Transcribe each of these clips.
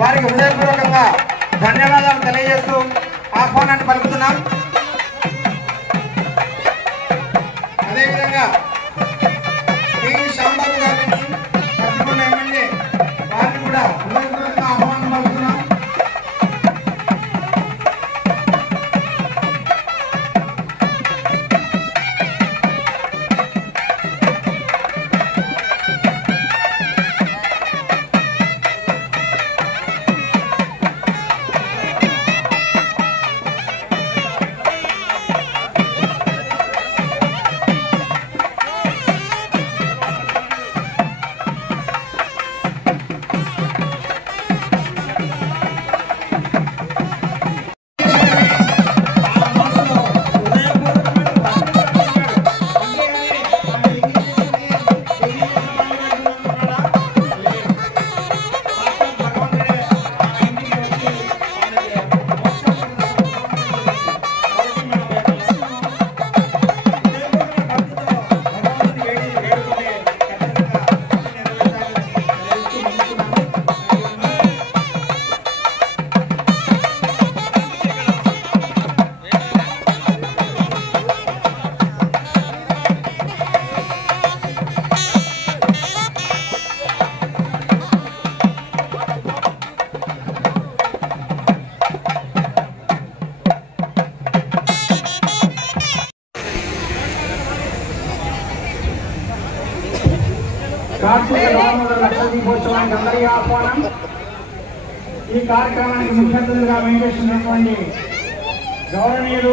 వారికి హృదయపూర్వకంగా ధన్యవాదాలు తెలియజేస్తూ ఆహ్వానాన్ని పలుకుతున్నాం. అదేవిధంగా శాంబాబు గారిని పత్తికొండ ఎమ్మెల్యే వారిని కూడా హృదయపూర్వకంగా ఆహ్వానం పలుకుతున్నాం. లక్షదీపోత్సవానికి అందరికీ ఆహ్వానం. ఈ కార్యక్రమానికి ముఖ్య అతిథులుగా వెంకటేశ్వరున్నటువంటి గౌరవనీయులు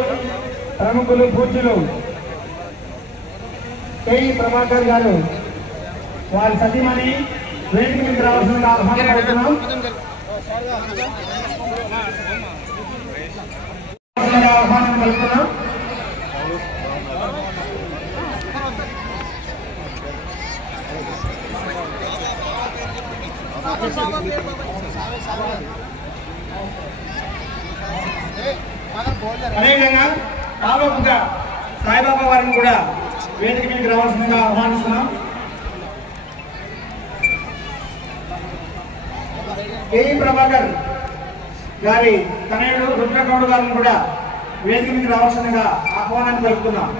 ప్రముఖులు పూజ్యులు కేఈ ప్రభాకర్ గారు వారి సతీమణి వేదిక మీద రావాల్సిందిగా ఆహ్వానం పడుతున్నాం. ఆహ్వానం పలుకుతున్నాం. అదేవిధంగా తాలూకుగా సాయిబాబా వారిని కూడా వేదిక మీదకి రావాల్సిందిగా ఆహ్వానిస్తున్నాం. కేఈ ప్రభాకర్ గారి తనయుడు రుద్రగౌడ్ గారిని కూడా వేదిక మీదకి రావాల్సిందిగా ఆహ్వానాన్ని పలుకుతున్నాం.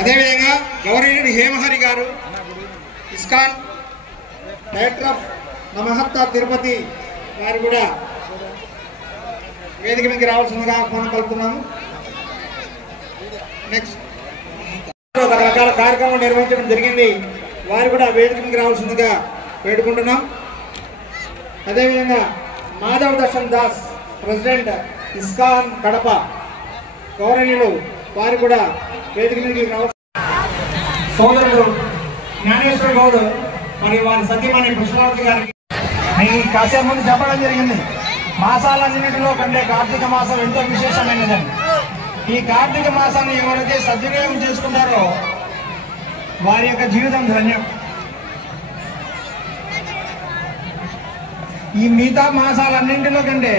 అదేవిధంగా గౌరవనీయుడు హేమహరి గారు ఇస్కాన్ డైరెక్టర్ ఆఫ్ నమహత్తా తిరుపతి వారు కూడా వేదిక మీదకి రావాల్సిందిగా ఆహ్వానం పలుకుతున్నాము. నెక్స్ట్ రకరకాల కార్యక్రమాలు నిర్వహించడం జరిగింది. వారు కూడా వేదిక మీదకి రావాల్సిందిగా వేడుకుంటున్నాం. అదేవిధంగా మాధవ్ దర్శన్ దాస్ ప్రెసిడెంట్ ఇస్కాన్ కడప గౌరవనీయులు వారు కూడా వేదిక మీదకి రావాల్సి సోదరుడు జ్ఞానేశ్వర గౌడ్ మరియు వారి సతీమణి కృష్ణావతి గారికి కాసేపు ముందు చెప్పడం జరిగింది. మాసాలన్నింటిలో కంటే కార్తీక మాసం ఎంతో విశేషమైనదని. ఈ కార్తీక మాసాన్ని ఎవరైతే సద్వినియోగం చేసుకుంటారో వారి యొక్క జీవితం ధన్యం. ఈ మిగతా మాసాలన్నింటిలో కంటే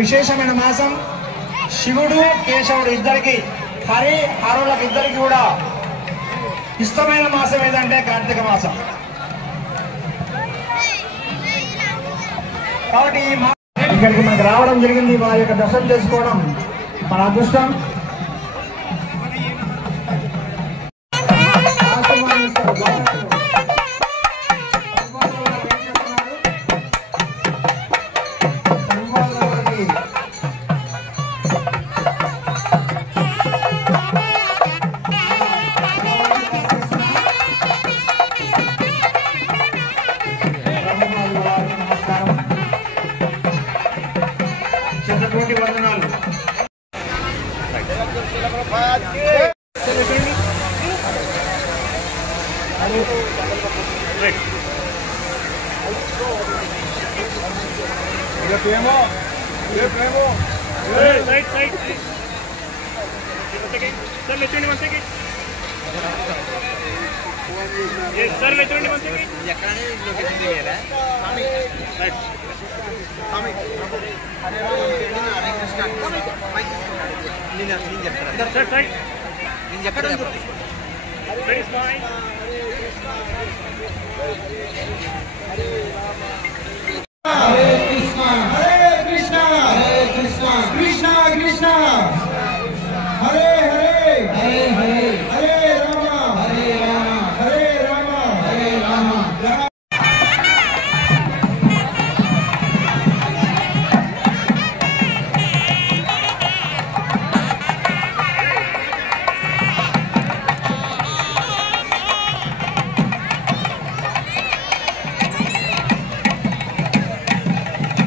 విశేషమైన మాసం శివుడు కేశవుడు ఇద్దరికి హరులకు ఇద్దరికి కూడా ఇష్టమైన మాసం ఏదంటే కార్తీక మాసం. కాబట్టి ఈ ఇక్కడికి మనకు రావడం జరిగింది. వారి యొక్క దర్శనం చేసుకోవడం మన అదృష్టం. చిన్నటువంటి వందనాలు.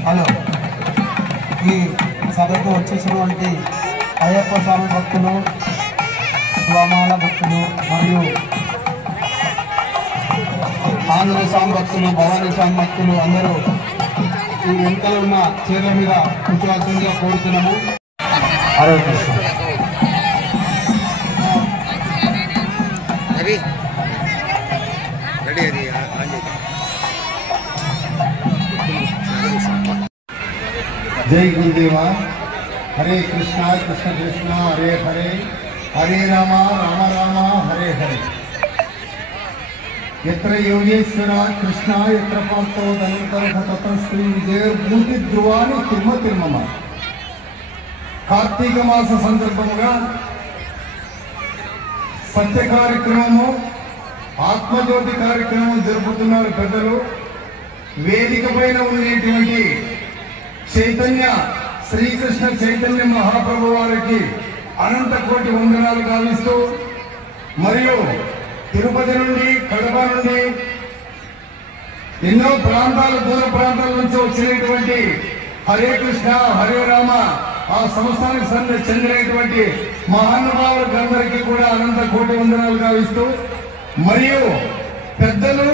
హలో, ఈ సభకు వచ్చేసినటువంటి అయ్యప్ప స్వామి భక్తులు, స్వామాల భక్తులు మరియు ఆంజనేయ స్వామి భక్తులు, భవానీ స్వామి భక్తులు అందరూ ఈ వెనుకలు ఉన్న చీరల మీద కూర్చోవాల్సిందిగా కోరుతున్నాము. హరే కృష్ణ. जय गुरुदेवा। हरे कृष्णा कृष्ण कृष्णा हरे हरे, हरे राम राम राम हरे हरे। यत्र योगेश्वर कृष्ण यत्र पार्थो धनुर्धरः तत्र श्री विजयमूर्ति ध्रुवानि तिरुम तिरुमम। కార్తీక మాస సందర్భంగా సత్య కార్యక్రమము, ఆత్మజ్యోతి కార్యక్రమం జరుపుతున్నారు పెద్దలు. వేదిక పైన ఉండేటువంటి చైతన్య శ్రీకృష్ణ చైతన్య మహాప్రభు వారికి అనంత కోటి వందనాలు గావిస్తూ, మరియు తిరుపతి నుండి, కడప నుండి, ఎన్నో ప్రాంతాల, దూర ప్రాంతాల నుంచి వచ్చినటువంటి హరే కృష్ణ హరే రామ ఆ సంస్థానికి చెందినటువంటి మహానుభావులకు అందరికీ కూడా అనంత కోటి వందనాలు గావిస్తూ, మరియు పెద్దలు,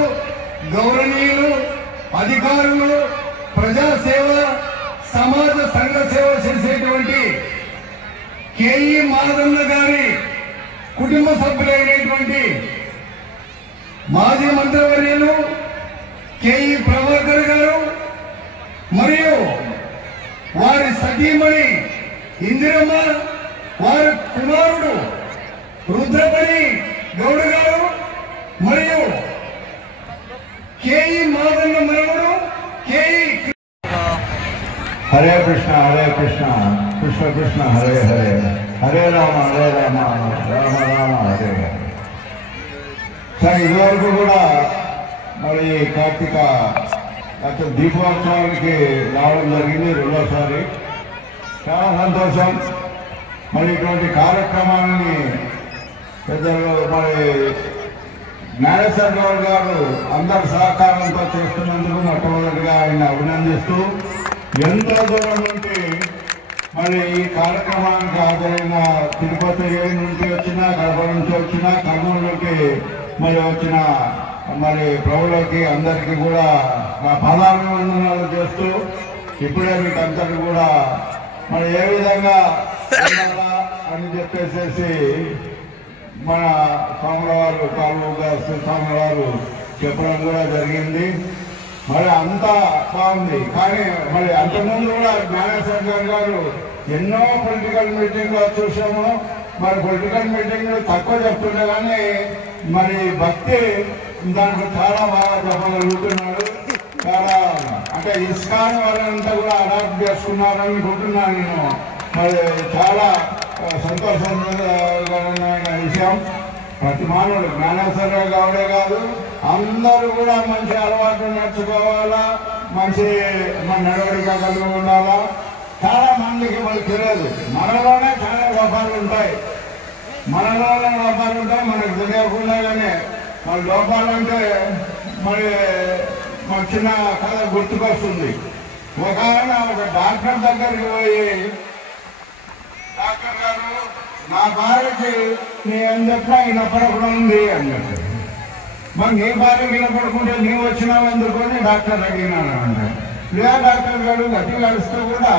గౌరవనీయులు, అధికారులు, ప్రజాసేవ, సమాజ సంఘ సేవ చేసేటువంటి కేఈ మాదన్న గారి కుటుంబ సభ్యులైనటువంటి మాజీ మంత్రివర్యులు కేఈ ప్రభాకర్ గారు మరియు వారి సతీమణి ఇందిరమ్మ, వారి కుమారుడు రుద్రపణి గౌడ గారు మరియు కేఈ మాదన్న మనవడు కేఈ. हरे कृष्णा कृष्ण कृष्ण हरे हरे, हरे राम राम राम हरे हरे. సార్ ఇదివరకు కూడా మరి కార్తీక దీపోత్సవానికి రావడం జరిగింది రెండోసారి. చాలా సంతోషం. మరి ఇటువంటి కార్యక్రమాన్ని పెద్దలు మరి జ్ఞానేశ్వర గౌడ్ గారు అందరి సహకారంతో చేస్తున్నందుకు మొట్టమొదటిగా ఆయన అభినందిస్తూ, ఎంతో దూరం నుండి మరి ఈ కార్యక్రమానికి హాజరైన తిరుపతి నుంచి వచ్చిన, కడప నుంచి వచ్చిన, కర్నూలు నుండి మరి వచ్చిన మరి ప్రభులకి అందరికీ కూడా మా పాదాభివందనాలు చేస్తూ, ఇప్పుడే మీకు అందరికీ కూడా మరి ఏ విధంగా అని చెప్పేసి మన స్వాముల వారు, కాలువగా స్వాముల వారు చెప్పడం కూడా జరిగింది. మరి అంతా బాగుంది. కానీ మరి అంతకుముందు కూడా జ్ఞానేశ్వర గారు ఎన్నో పొలిటికల్ మీటింగ్లో చూసాము. మరి పొలిటికల్ మీటింగ్లు తక్కువ చెప్తుండే కానీ మరి భక్తి దాంట్లో చాలా బాగా చెప్పగలుగుతున్నాడు. చాలా అంటే ఇస్కాన్ వాళ్ళంతా కూడా అడాప్ట్ చేసుకున్నారని అనుకుంటున్నాను నేను. మరి చాలా సంతోషకరమైన విషయం. ప్రతి మానవుడు జ్ఞానేశ్వర గౌడే కాదు, అందరూ కూడా మంచి అలవాట్లు నేర్చుకోవాలా, మంచి మన నడవడిక కలిగి ఉండాలా. చాలా మందికి మనకు తెలియదు, మనలోనే చాలా లోపాలు ఉంటాయి, మనలోనే లోపాలు ఉంటాయి, మనకు తెలియకుండానే. మన లోపాలంటే మరి మన చిన్న కథ గుర్తుకొస్తుంది. ఒక ఆయన ఒక డాక్టర్ దగ్గరికి పోయి, డాక్టర్ గారు నా భార్యకి నేను చెప్పినా వినపడకుండా ఉంది అన్నట్టు. మరి నీ భార్యకి వినపడకుంటే నీవు వచ్చినావు ఎందుకు అని డాక్టర్ అడిగినాను అంటే, ప్రియా డాక్టర్ గారు గట్టిగా అడిస్తే కూడా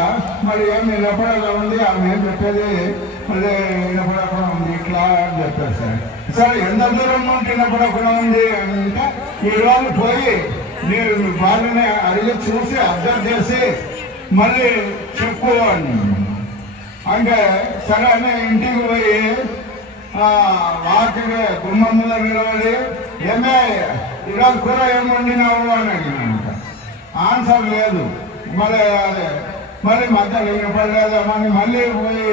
మరి ఏం నిలబడగా ఉంది, ఆమె ఏం చెప్పేది మళ్ళీ నిలబడకుండా ఉంది ఇట్లా అని చెప్పారు సార్. సార్ ఎంత దూరం నుండి నిలబడకుండా ఉంది అంటే ఈరోజు పోయి మీరు వాళ్ళని అడిగి చూసి అర్థం చేసి మళ్ళీ చెప్పు అని అంటే సరే అని ఇంటికి పోయి వాటికి గుమ్మం మీద నిలబడి ఏమే ఈరోజు కూర ఏం వండినావు అని అడిగినాను. ఆన్సర్ లేదు. మళ్ళీ మధ్యలో వినపడలేదు అని మళ్ళీ పోయి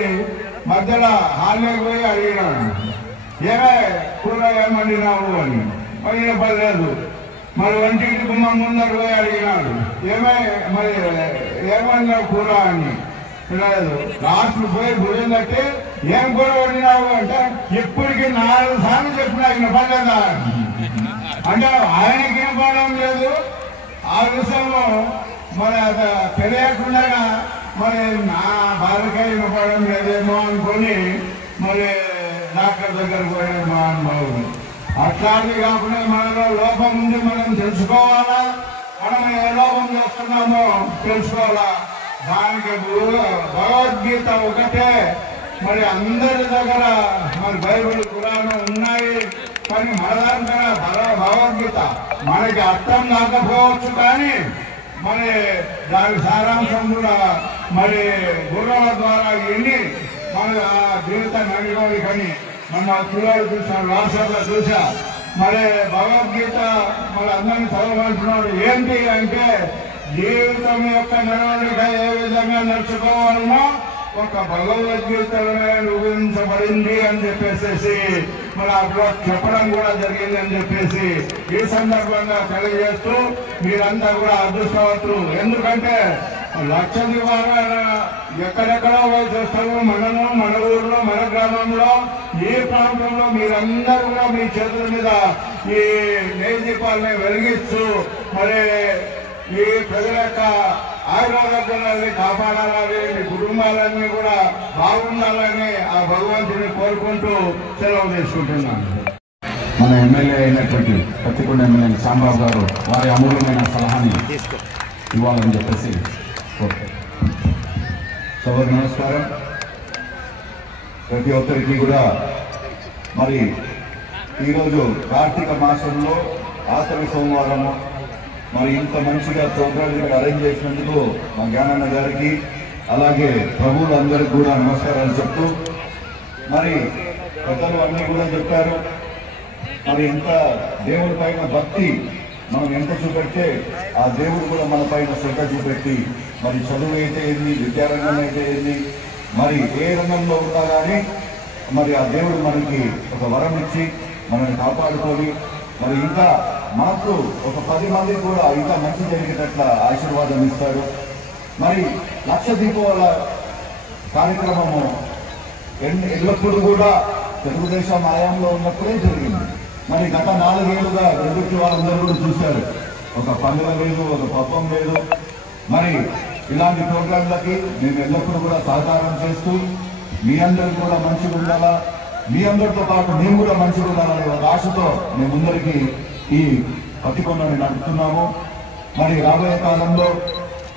మధ్యలో హాల్లోకి పోయి అడిగినాడు ఏమే కూర ఏం వండినావు అని వినపడలేదు. మరి వంటింటి గుమ్మం ముందర పోయి అడిగినాడు ఏమే మరి ఏమన్నావు కూర అని లేదు. లాస్ట్ పోయి భుజం కట్టి ఏం కూర వండినావు అంటే ఇప్పటికి 4 సార్లు చెప్పినా వినపడలేదా అంటే ఆయనకి వినపడడం లేదు. ఆ విషయంలో మరి అది తెలియకుండా మరి నా భార్యకే వినపడడం లేదేమో అనుకొని మరి డాక్టర్ దగ్గరకు పోయాడు మా అనుభవం. అట్లాంటివి కాకుండా మనలో లోపం ఉంది, మనం తెలుసుకోవాలా, మనం ఏ లోపం చేస్తున్నామో తెలుసుకోవాలా. దానికి భగవద్గీత ఒకటే మరి అందరి దగ్గర మరి బైబిల్ ఖురాన్ ఉన్నాయి. కానీ మన దగ్గర భగవద్గీత మనకి అర్థం కాకపోవచ్చు, కానీ మరి దాని సారాంశం కూడా మరి గురువుల ద్వారా ఎన్ని మన జీవితాన్ని అడిగోని. కానీ మన పిల్లలు చూసాను, వాట్సాప్లో చూసా మరి భగవద్గీత మరి అందరినీ చదవాలంటున్నాడు. ఏంటి అంటే జీవితం యొక్క నడవడిక ఏ విధంగా నడుచుకోవాలనో ఒక భగవద్గీతలోనే నిరూపించబడింది అని చెప్పేసి మరి అప్పుడు చెప్పడం కూడా జరిగింది అని చెప్పేసి ఈ సందర్భంగా తెలియజేస్తూ మీరంతా కూడా అదృష్టవంతులు. ఎందుకంటే లక్షద్వీపాలు ఎక్కడెక్కడో పోయి చూస్తాము, మనము మన ఊర్లో మన గ్రామంలో ఈ ప్రాంతంలో మీరందరూ కూడా మీ చేతుల మీద ఈ నెయ్యి దీపాలని వెలిగిస్తూ మరి ఈ ప్రజల యొక్క ఆయుర్వేదాన్ని కాపాడాలని, మీ కుటుంబాలన్నీ కూడా బాగుండాలని ఆ భగవంతుని కోరుకుంటూ సెలవు తీసుకుంటున్నాను. మన ఎమ్మెల్యే అయినటువంటి పత్తికొండ ఎమ్మెల్యే శ్యాంబాబు గారు వారి అమూల్యమైన సలహాని ఇవ్వాలని చెప్పేసి కోరుతారు. సభకు నమస్కారం. ప్రతి ఒక్కరికి కూడా మరి ఈరోజు కార్తీక మాసంలో ఆఖరి సోమవారము మరి ఇంత మంచిగా ప్రోగ్రాం ఇక్కడ అరేంజ్ చేసినందుకు మా జ్ఞానన్న గారికి అలాగే ప్రభువులందరికీ కూడా నమస్కారాలు చెప్తూ మరి పెద్దలు అన్నీ కూడా చెప్పారు. మరి ఇంత దేవుడి పైన భక్తి మనం ఎంత చూపెడితే ఆ దేవుడు కూడా మన పైన శ్రద్ధ చూపెట్టి మరి చదువు అయితే ఏంది, విద్యారంగం అయితే ఏంది, మరి ఏ రంగంలో ఉన్నా కానీ మరి ఆ దేవుడు మనకి ఒక వరం ఇచ్చి మనల్ని కాపాడుకొని మరి ఇంకా మనకు ఒక 10 మందికి కూడా ఇంకా మంచి జరిగేటట్ల ఆశీర్వాదం ఇస్తాడు. మరి లక్ష దీపాల కార్యక్రమము ఎల్లప్పుడూ కూడా తెలుగుదేశం హయాంలో ఉన్నప్పుడే జరిగింది. మరి గత 4 ఏళ్లుగా ఎదుటి వాళ్ళందరూ కూడా చూశారు. ఒక పండుగ లేదు, ఒక పబ్బం లేదు. మరి ఇలాంటి ప్రోగ్రాంలకి మేము ఎల్లప్పుడూ కూడా సహకారం చేస్తూ మీ అందరికీ కూడా మంచిగా ఉండాలా, మీ అందరితో పాటు మేము కూడా మంచిగా ఉండాలనే ఒక ఆశతో మేము ముందరికి ఈ పత్తికొండని నడుపుతున్నాము. మరి రాబోయే కాలంలో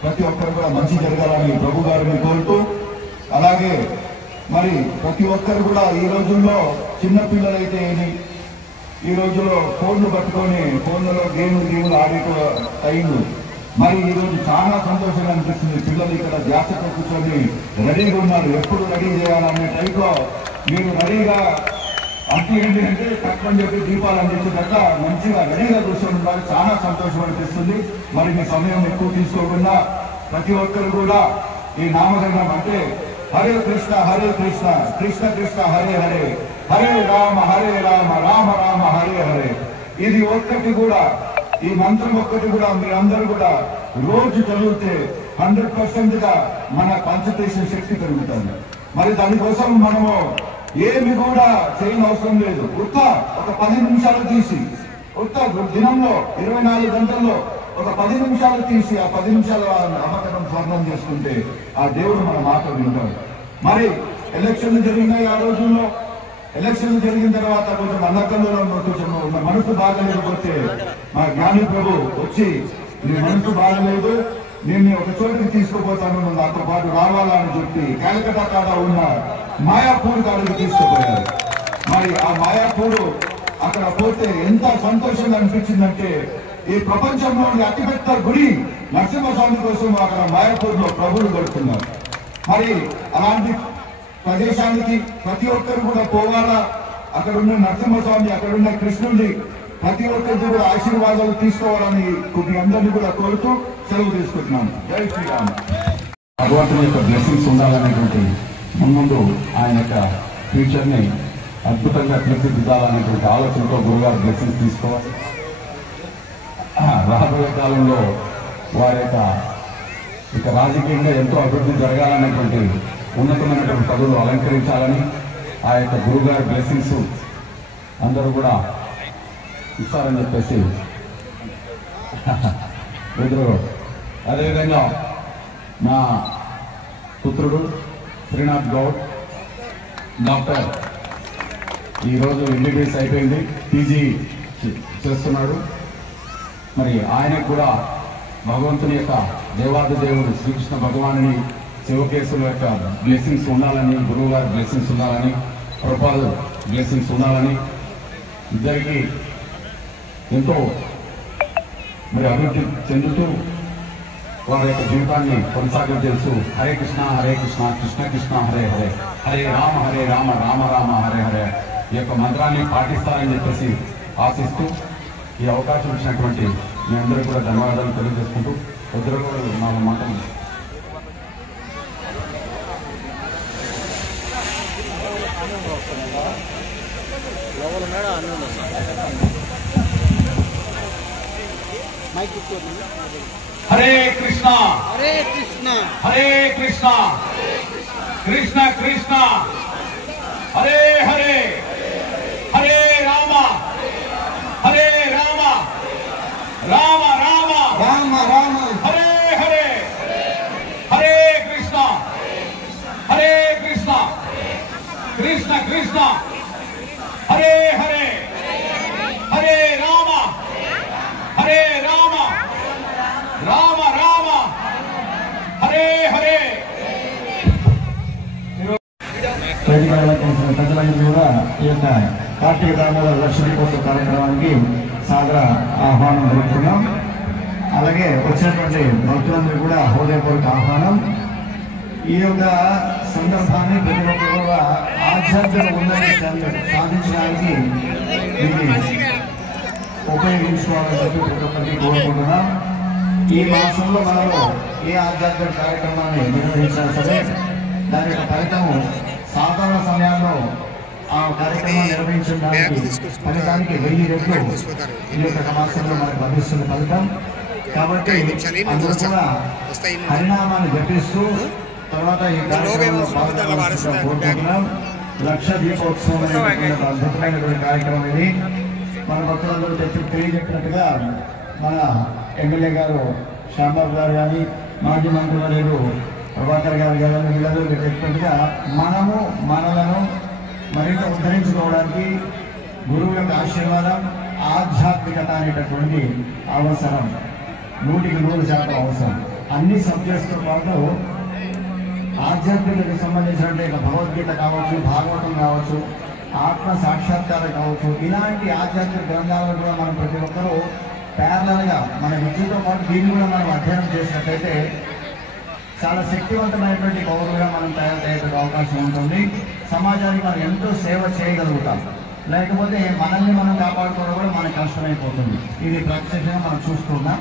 ప్రతి ఒక్కరు కూడా మంచి జరగాలని ప్రభు గారిని కోరుతూ, అలాగే మరి ప్రతి ఒక్కరు కూడా ఈ రోజుల్లో చిన్నపిల్లలైతే ఏమి ఈ రోజుల్లో ఫోన్లు పట్టుకొని ఫోన్లలో గేములు ఆడేట టైంలు. మరి ఈరోజు చాలా సంతోషంగా అనిపిస్తుంది. పిల్లలు ఇక్కడ ధ్యాసతో కూర్చొని రెడీగా ఉన్నారు, ఎప్పుడు రెడీ చేయాలనే టైంలో మీరు రెడీగా అంతేంటి అంటే తక్కువ చెప్పి దీపాలు అందించేటట్ల మంచిగా రెడీగా కూర్చొని ఉన్నారు. చాలా సంతోషం అనిపిస్తుంది. మరి మీ సమయం ఎక్కువ తీసుకోకుండా ప్రతి ఒక్కరు కూడా ఈ నామకరణం అంటే హరే కృష్ణ కృష్ణ కృష్ణ హరే హరే, హరే రామ రామ రామ హరే హరే. ఇది ఒక్కటి కూడా, ఈ మంత్రం ఒక్కటి కూడా మీరందరూ కూడా రోజు చదివితే 100% గా మన కాన్సన్ట్రేషన్ శక్తి పెరుగుతుంది. మరి దానికోసం మనము ఏమి కూడా చేయని అవసరం లేదు. ఉత్త ఒక 10 నిమిషాలు తీసి, ఉత్త దినంలో 24 గంటల్లో ఒక 10 నిమిషాలు తీసి ఆ 10 నిమిషాల అమ్మకం స్వర్ణం చేసుకుంటే ఆ దేవుడు మన మాట వింటాడు. మరి ఎలక్షన్లు జరిగినాయి. ఆ రోజుల్లో ఎలక్షన్లు జరిగిన తర్వాత కొంచెం అన్నకల్లో కొంచెం మనసు బాగలేకపోతే మా జ్ఞాని ప్రభు వచ్చి మీ మనసు బాగలేదు, నేను ఒక చోటుకి తీసుకుపోతాను, నువ్వు నాతో పాటు రావాలని చెప్పి కలకత్తా కాడ ఉన్న మాయాపూర్ కాడికి తీసుకుపోయారు. మరి ఆ మాయాపూర్ అక్కడ పోతే ఎంత సంతోషంగా అనిపించిందంటే ఈ ప్రపంచంలోని అతిపెద్ద గుడి నరసింహస్వామి కోసం అక్కడ మాయాపూర్లో ప్రభువులు గడుపుతున్నారు. మరి అలాంటి ప్రదేశానికి ప్రతి ఒక్కరు కూడా పోవాలా, అక్కడ ఉన్న నరసింహస్వామి అక్కడ ఉన్న కృష్ణుడిని ప్రతి ఒక్కరికి కూడా ఆశీర్వాదాలు తీసుకోవాలని కొద్ది అందరినీ కూడా కోరుతూ సెలవు తీసుకుంటున్నాను. జై శ్రీరామ్. భగవంతుని యొక్క బ్లెస్సింగ్స్ ఉండాలనేటువంటి ముందు ఆయన యొక్క ఫ్యూచర్ని అద్భుతంగా తీర్చిదిద్దాలనేటువంటి ఆలోచనతో గురుగారు బ్లెస్సింగ్స్ తీసుకోవాలి. రాబోయే కాలంలో వారి యొక్క ఇక రాజకీయంగా ఎంతో అభివృద్ధి జరగాలనేటువంటి ఉన్నతమైనటువంటి పదవులు అలంకరించాలని ఆ యొక్క గురుగారి బ్లెస్సింగ్స్ అందరూ కూడా ఇస్తారని చెప్పేసి ఎదురు. అదేవిధంగా నా పుత్రుడు శ్రీనాథ్ గౌడ్ డాక్టర్ ఈరోజు ఎంబీబీఎస్ అయిపోయింది, పీజీ చేస్తున్నాడు. మరి ఆయనకు కూడా భగవంతుని యొక్క దేవాది దేవుడు శ్రీకృష్ణ భగవానుని శివకేశుల యొక్క బ్లెస్సింగ్స్ ఉండాలని, గురువు గారి బ్లెస్సింగ్స్ ఉండాలని, ప్రభుపాద బ్లెస్సింగ్స్ ఉండాలని, ఇద్దరికి ఎంతో మరి అభివృద్ధి చెందుతూ వారి యొక్క జీవితాన్ని కొనసాగించు. హరే కృష్ణ కృష్ణ కృష్ణ హరే హరే, హరే రామ రామ రామ హరే హరే ఈ యొక్క మంత్రాన్ని పాటిస్తారని చెప్పేసి ఆశిస్తూ ఈ అవకాశం ఇచ్చినటువంటి మీ అందరూ కూడా ధన్యవాదాలు తెలియజేసుకుంటూ ఇద్దరు నా మాటలు హరే కృష్ణ హరే కృష్ణ హరే కృష్ణ కృష్ణ కృష్ణ హరే హరే, హరే రామ రామ రామ రామ రామ హరే హరే, హరే కృష్ణ కృష్ణ కృష్ణ హరే హరే, హరే రామ రామ రామ హరే హరే. ప్రజలందరూ కూడా ఈ యొక్క కార్తీక దామోదర లక్ష్మీకోత్సవ కార్యక్రమానికి సాదర ఆహ్వానం జరుపుతున్నాం. అలాగే వచ్చినటువంటి భక్తులందరూ కూడా హృదయపూర్వక ఆహ్వానం. ఈ యొక్క సందర్భాన్ని ప్రతి ఒక్కరు కూడా ఆధ్యాత్మిక ఉన్నతి సాధించడానికి ఇది ఉపయోగించుకోవాలని చెప్పి ప్రతి ఒక్కరికి కోరుకుంటున్నాం. ఈ మాసంలో మనము ఏ ఆధ్యాత్మిక కార్యక్రమాన్ని నిర్వహించినా సరే దాని యొక్క ఫలితము సాధారణ సమయాల్లో ఆ కార్యక్రమాన్ని నిర్వహించడానికి ఫలితానికి 1000 రెట్లు ఈ యొక్క మాసంలో మనకు లభిస్తుంది ఫలితం. కాబట్టి అందరూ కూడా హరినామాన్ని జపిస్తూ తర్వాత ఈ కార్యక్రమంలో పాల్గొనాల్సిందిగా కోరుకుంటున్నాం. లక్ష దీపోత్సవం అనేటువంటి అద్భుతమైనటువంటి కార్యక్రమం ఇది. మన భక్తులందరూ తెలియజెప్పినట్టుగా మన ఎమ్మెల్యే గారు శ్యాంబాబు గారు కానీ మాజీ మంత్రులు ప్రభాకర్ గారు కానీ వీళ్ళందరూ చెప్పినట్టుగా మనలను మరింత ఉద్ధరించుకోవడానికి గురువు యొక్క ఆశీర్వాదం, ఆధ్యాత్మికత అనేటటువంటి అవసరం 100% అవసరం. అన్ని సబ్జెక్ట్స్తో పాటు ఆధ్యాత్మికతకు సంబంధించినటువంటి భగవద్గీత కావచ్చు, భాగవతం కావచ్చు, ఆత్మ సాక్షాత్కారం కావచ్చు, ఇలాంటి ఆధ్యాత్మిక గ్రంథాలను కూడా మనం ప్రతి ఒక్కరూ ప్యారలల్గా మన విద్యతో పాటు దీన్ని కూడా మనం అధ్యయనం చేసినట్లయితే చాలా శక్తివంతమైనటువంటి పౌరులుగా మనం తయారయ్యే అవకాశం ఉంటుంది. సమాజానికి మనం ఎంతో సేవ చేయగలుగుతాం. లేకపోతే మనల్ని మనం కాపాడుకోవడం కూడా మనకు కష్టమైపోతుంది. ఇది ప్రత్యక్షంగా మనం చూస్తున్నాం.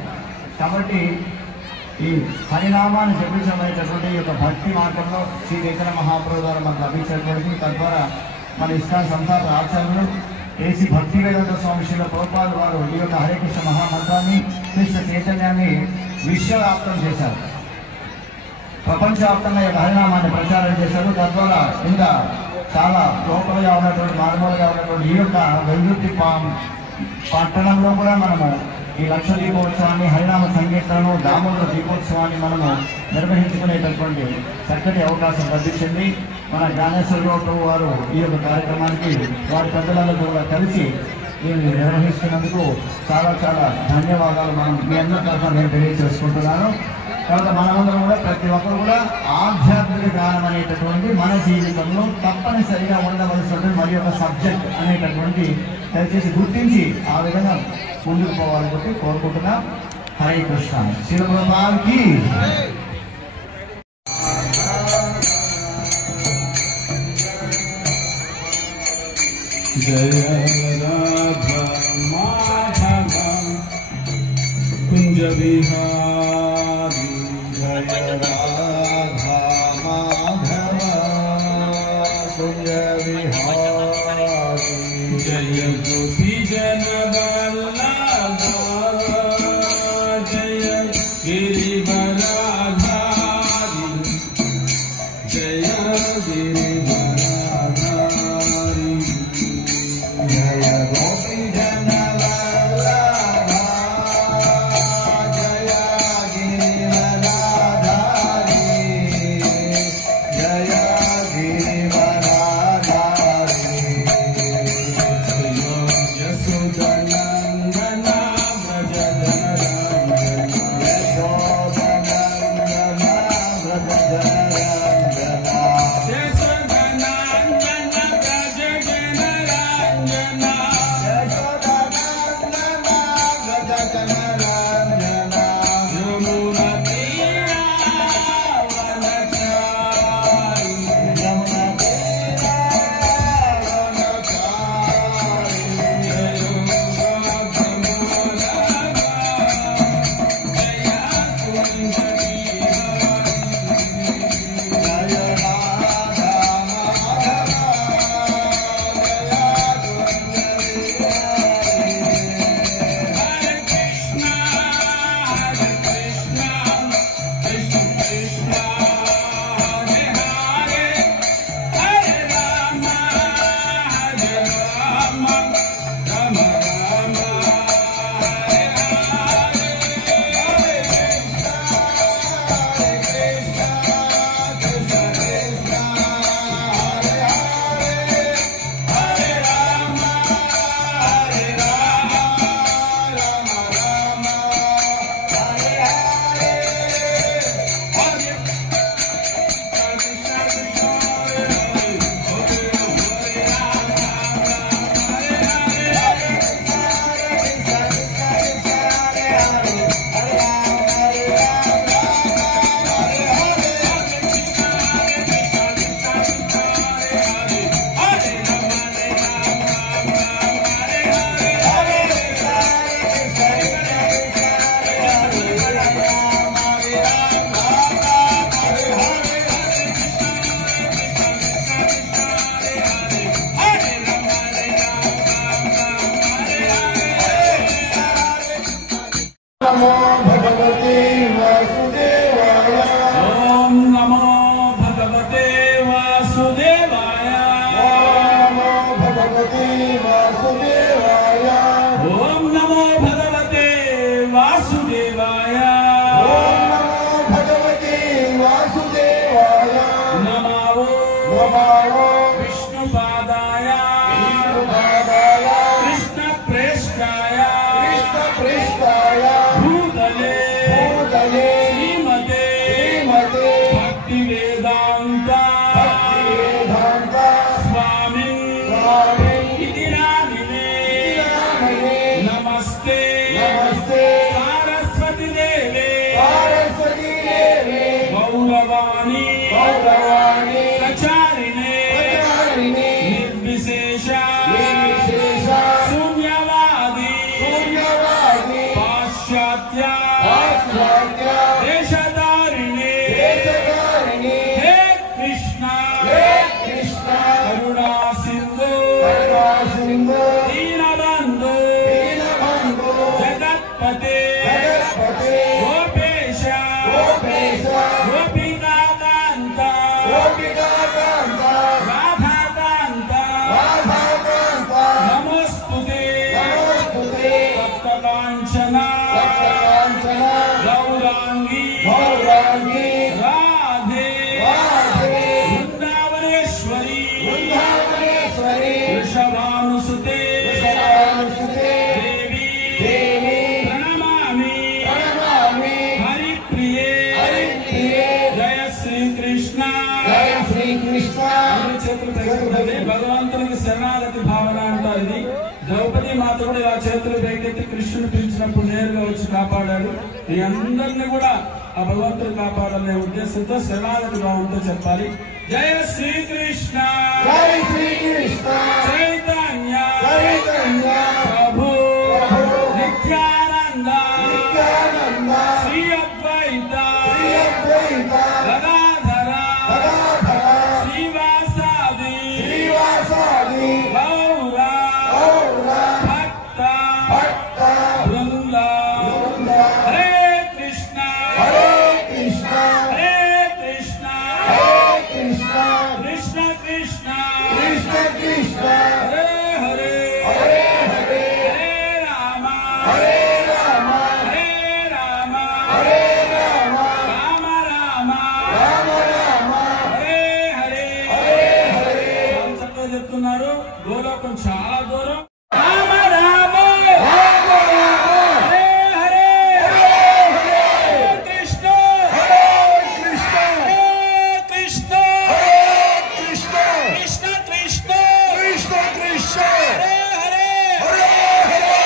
కాబట్టి ఈ హరినామాన్ని జపించబడేటటువంటి ఈ యొక్క భక్తి మార్గంలో శ్రీ చైతన్య మహాప్రభు ద్వారా మనకు లభించేటువంటి, తద్వారా మన ఇస్కాన్ సంస్థాపక ఆచార్యులు ఏసీ భక్తి వేదాంత స్వామి శ్రీల ప్రభుపాద వారు ఈ యొక్క హరే కృష్ణ మహామంత్రాన్ని, కృష్ణ చైతన్యాన్ని విశ్వవ్యాప్తం చేశారు. ప్రపంచవ్యాప్తంగా ఈ హరినామాన్ని ప్రచారం చేశారు. తద్వారా ఇంకా చాలా లోపలగా ఉన్నటువంటి మారుమూలగా ఉన్నటువంటి ఈ యొక్క వెల్లుర్తి పట్టణంలో కూడా మనము ఈ లక్ష దీపోత్సవాన్ని, హరినామ సంకీర్తనను, దామోదర దీపోత్సవాన్ని మనము నిర్వహించుకునేటటువంటి చక్కటి అవకాశం లభించింది. మన జ్ఞానేశ్వరరావు వారు ఈ యొక్క కార్యక్రమానికి వారి పెద్దలందరూ కూడా కలిసి దీన్ని నిర్వహిస్తున్నందుకు చాలా చాలా ధన్యవాదాలు మనం మీ అందరి తరఫున నేను తెలియజేసుకుంటున్నాను. తర్వాత మనమందరం కూడా ప్రతి ఒక్కరు కూడా ఆధ్యాత్మిక జ్ఞానం అనేటటువంటి మన జీవితంలో తప్పనిసరిగా ఉండవలసినటువంటి మరి ఒక సబ్జెక్ట్ అనేటటువంటి దయచేసి గుర్తించి ఆ విధంగా ముందుకు పోవాలని చెప్పి కోరుకుంటున్నాం. హరే కృష్ణ. శిల ప్రభుపాదికి जय राधा माधव कुंज विहारी जय राधा माधव कुंज विहारी जय गोपी जन वल्लभ जय गिरिवराधारी जय गिरिवराधारी जय गोपी जन वल्लभ जय गिरिवराधारी जय गिरिवराधारी यशोदनंदन व्रज जनरंजन यशोदनंदन व्रज जनरंजन यशोदनंदन व्रज जनरंजन यशोदनंदन व्रज जनरंजन यमुना तीरावनचारी यमुना तीरावनचारी जय राधा माधव नमो भगवते वासुदेवाय ओम नमो भगवते वासुदेवाय नमो भगवते वासुदेवाय ओम नमो भगवते वासुदेवाय नमो भगवते वासुदेवाय नमो नमो विष्णुपादाय विष्णुपादाय कृष्णप्रेष्ठाय कृष्णप्रेष्ठाय भूतले भूतले श्रीमते श्रीमते भक्तिवेदान्त भक्तिवेदान्त स्वामिन् स्वामिन् इति नामिने नामिने नमस्ते नमस्ते सारस्वती देवे सरस्वती देवे गौरवाणी गौरवाणी प्रचारिणे प्रचारिणे निर्विशेष निर्विशेष शून्यवादी शून्यवादी पाश्चात्य पाश्चात्य देशधारिणे देशकारिणे हे कृष्ण हे कृष्ण करुणा सिंधु करुणा सिंधु दीनबंधु दीनबंधु जगत्पते जगत्पते गोपेश गोपेश गोपिकान्त गोपिकान्त राधाकान्त राधाकान्त नमोस्तुते नमोस्तुते सप्तकाञ्चन सप्तकाञ्चन गौराङ्गी गौराङ्गी राधे राधे वृन्दावनेश्वरी वृन्दावनेश्वरी वृषभानुसुते वृषभानुसुते देवी देवी प्रणमामि प्रणमामि हरिप्रिये చేతులు పైకెత్తి కృష్ణుని పిలిచినప్పుడు నేరుగా వచ్చి కాపాడాడు. మీ అందరినీ కూడా ఆ భగవంతుడు కాపాడాలనే ఉద్దేశంతో శరణాగతి భావంతో చెప్పాలి. జయ శ్రీకృష్ణ జై శ్రీకృష్ణ చైతన్య చైతన్య ప్రభు నిత్యానంద నిత్యానంద శ్రీ అద్వైత శ్రీ అద్వైత గదాధర గదాధర శ్రీవాసాది శ్రీవాసాది గౌర గౌర భక్త భక్త బృంద బృంద హరే కృష్ణ హరే కృష్ణ హరే కృష్ణ హరే కృష్ణ కృష్ణ కృష్ణ కృష్ణ కృష్ణ హరే హరే హరే హరే హరే రామ హరే రామ హరే రామ హరే రామ రామ రామ రామ రామ హరే హరే హరే హరే చాలా చక్కగా చెప్తున్నారు. గోలోకం చాలా దూరం. రామ రామ రామ రామ హరే హరే హరే హరే కృష్ణ హరే కృష్ణ హరే కృష్ణ హరే కృష్ణ కృష్ణ కృష్ణ కృష్ణ కృష్ణ హరే హరే హరే హరే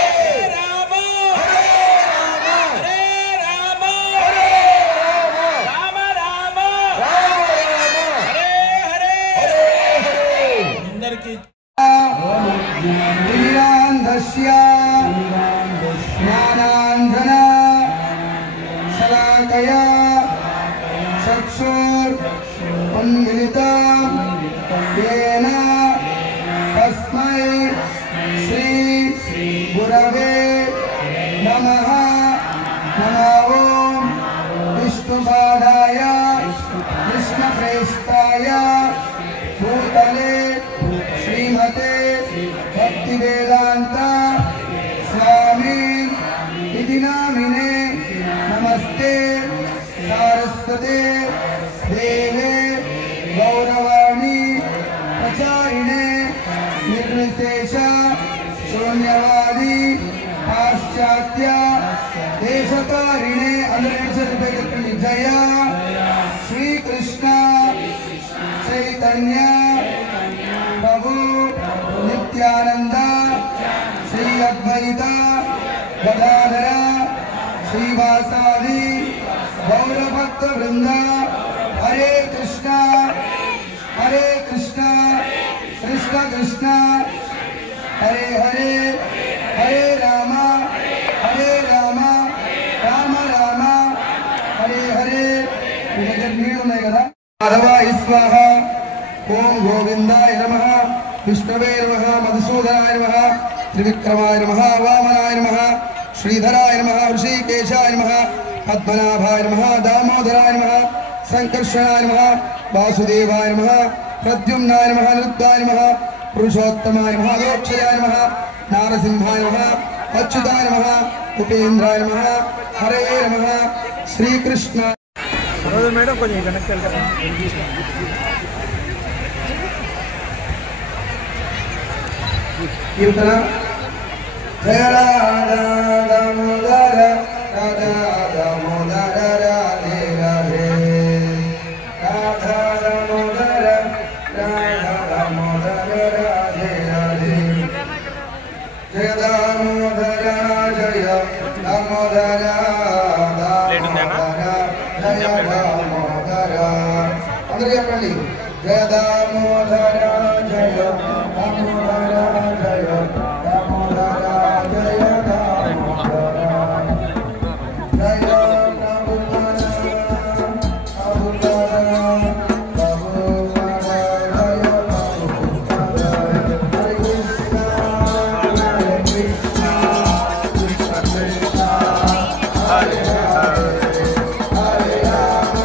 రామ హరే రామ హరే రామ హరే రామ రామ రామ రామ రామ హరే హరే హరే హరే అందరికీ శ్రీరాంధస్య జ్ఞానాంజన శలాకయా చక్షుర్ ఉన్మిళితం येन तस्मै श्री गुरवे नमः नमः ओम विष्णुपादाय कृष्णप्रेष्ठाय भूतले श्रीमते भक्तिवेदांत स्वामी इति नामिने नमस्ते सारस्वते देवे गौरवाणी प्रचारिणे निर्विशेष शून्यवादी पाश्चात्य देशकारिणे अंदर जय श्री कृष्ण चैतन्य प्रभु नित्यानंद श्री अद्वैत गदाधर श्रीवासादि गौरभक्त वृंद हरे कृष्ण कृष्ण कृष्ण हरे हरे हरे राम राम राम हरे हरे कदा माधवाय स्वाहा ओम गोविंदाय नमः विष्णवे नमः मधुसूदनाय नमः त्रिविक्रमाय नमः वामनाय नमः श्रीधराय नमः ऋषिकेशाय नमः पद्मनाभाय नमः दामोदराय नमः संकर्षणाय नमः वासुदेवाय नमः प्रद्युम्नाय नमः निरुद्धाय नमः पुरुषोत्तमाय नमः लोक्षयाय नमः नारसिंहाय नमः अच्युताय नमः उपेन्द्राय नमः हरे नमः श्री कृष्ण మేడం కొంచెం కనెక్ట్ कीर्तन जय राधा दामोदर राधा दामोदर राधे राधे राधा दामोदर राधा दामोदर राधे राधे जय दामोदर जय दामोदर जय दामोदर अंदर చెప్పండి जय दामोदर जय दामोदर जय दामोदर जय दामोदर जय प्रभुपाद प्रभुपाद प्रभुपाद जय प्रभुपाद हरे कृष्ण कृष्ण कृष्ण हरे हरे हरे राम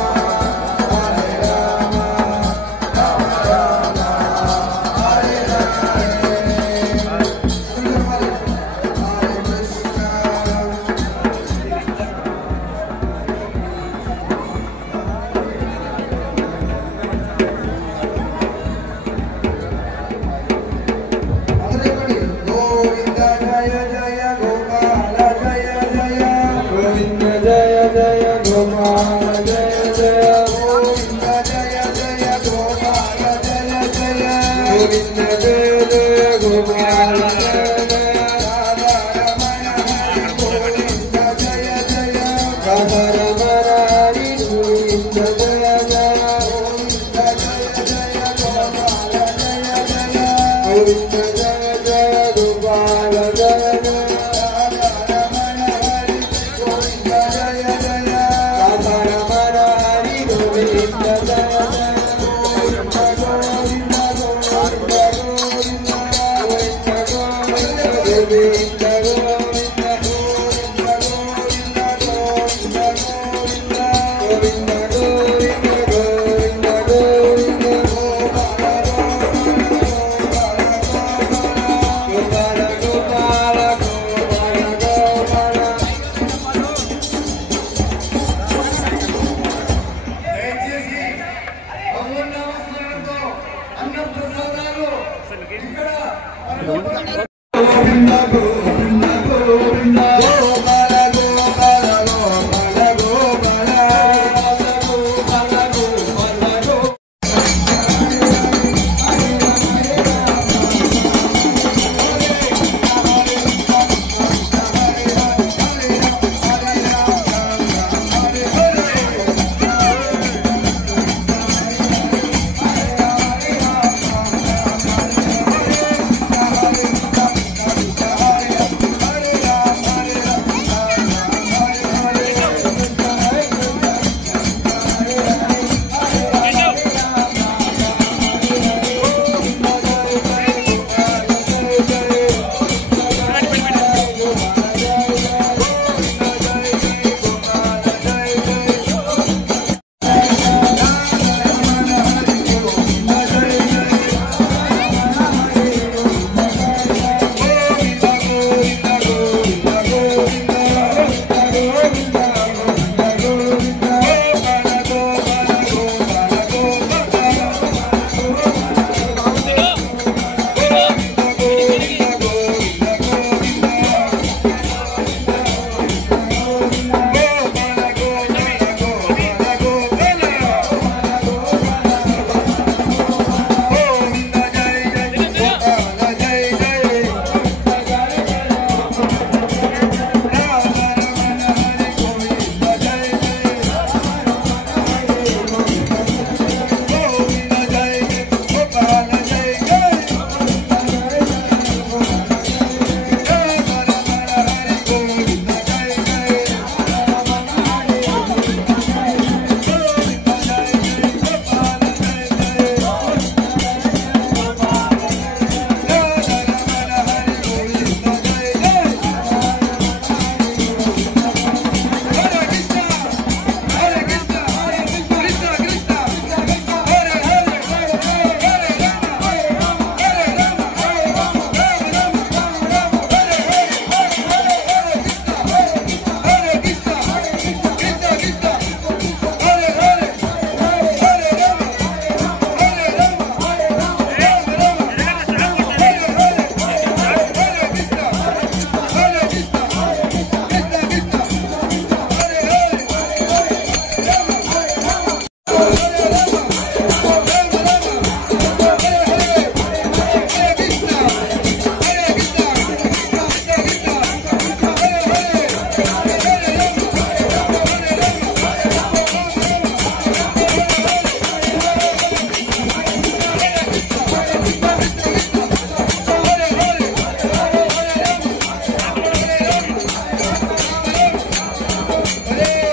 हरे राम राम राम हरे హరే